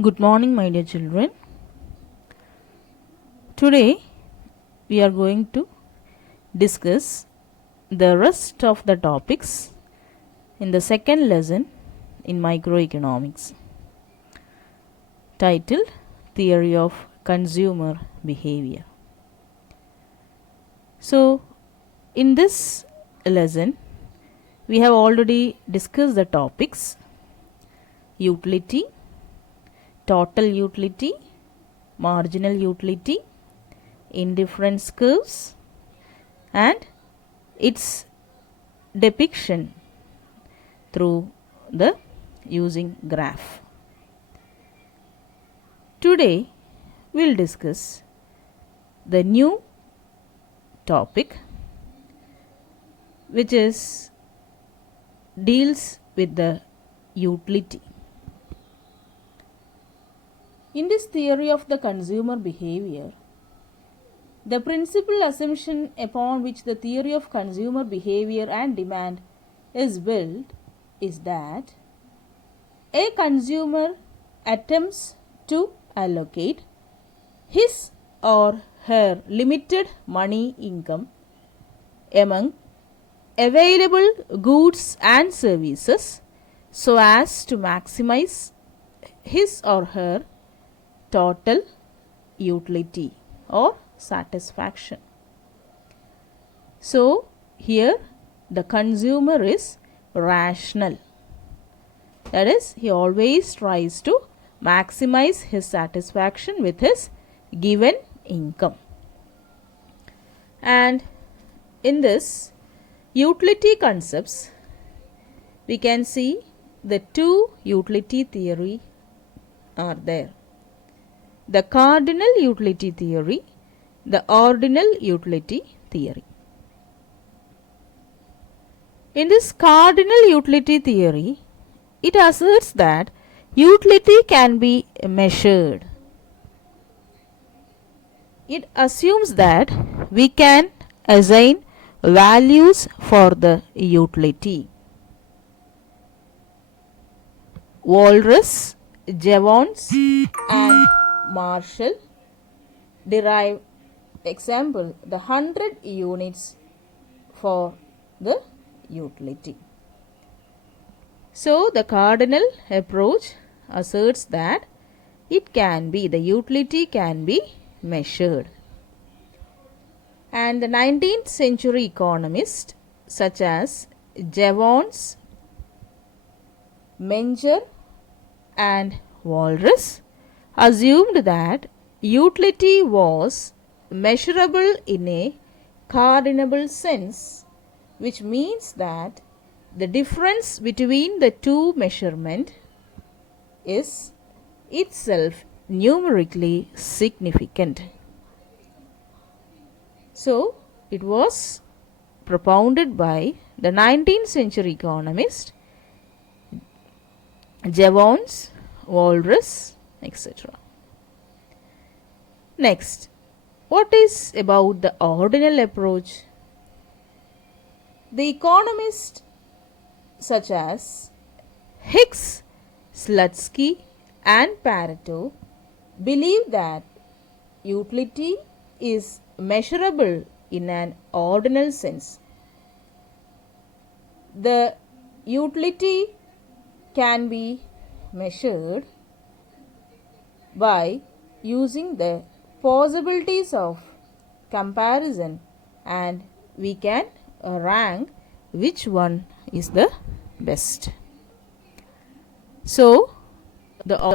Good morning, my dear children. Today we are going to discuss the rest of the topics in the second lesson in microeconomics, titled Theory of Consumer Behavior. So, in this lesson, we have already discussed the topics utility, total utility, marginal utility, indifference curves, and its depiction through the using graph. Today we'll discuss the new topic which is deals with the utility. In this theory of the consumer behavior, the principal assumption upon which the theory of consumer behavior and demand is built is that a consumer attempts to allocate his or her limited money income among available goods and services so as to maximize his or her total utility or satisfaction. So, here the consumer is rational. That is, he always tries to maximize his satisfaction with his given income. And in this utility concepts, we can see the two utility theory are there. The cardinal utility theory, the ordinal utility theory. In this cardinal utility theory, it asserts that utility can be measured. It assumes that we can assign values for the utility. Walras, Jevons, and Marshall derive example the 100 units for the utility. So, the cardinal approach asserts that the utility can be measured. And the 19th century economists such as Jevons, Menger, and Walras assumed that utility was measurable in a cardinal sense, which means that the difference between the two measurements is itself numerically significant. So, it was propounded by the 19th century economist Jevons, Walras, etc. Next, what is about the ordinal approach? The economists such as Hicks, Slutsky, and Pareto believe that utility is measurable in an ordinal sense. The utility can be measured by using the possibilities of comparison, and we can rank which one is the best. So,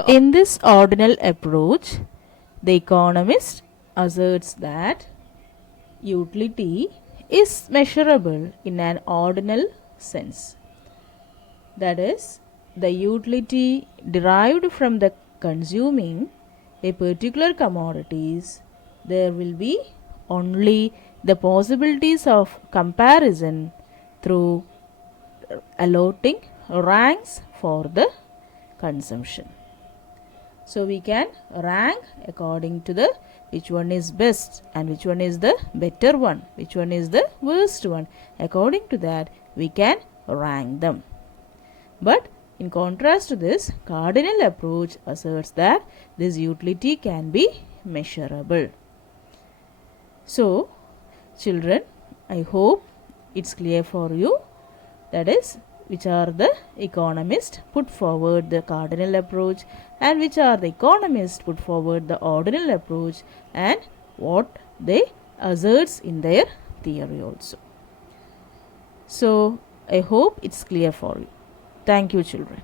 in this ordinal approach, the economist asserts that utility is measurable in an ordinal sense. That is, the utility derived from the consuming a particular commodities, there will be only the possibilities of comparison through allotting ranks for the consumption. So, we can rank according to the which one is best and which one is the better one, which one is the worst one. According to that, we can rank them. But In contrast to this, cardinal approach asserts that this utility can be measurable. So, children, I hope it's clear for you. That is, which are the economists put forward the cardinal approach and which are the economists put forward the ordinal approach and what they asserts in their theory also. So, I hope it's clear for you. Thank you, children.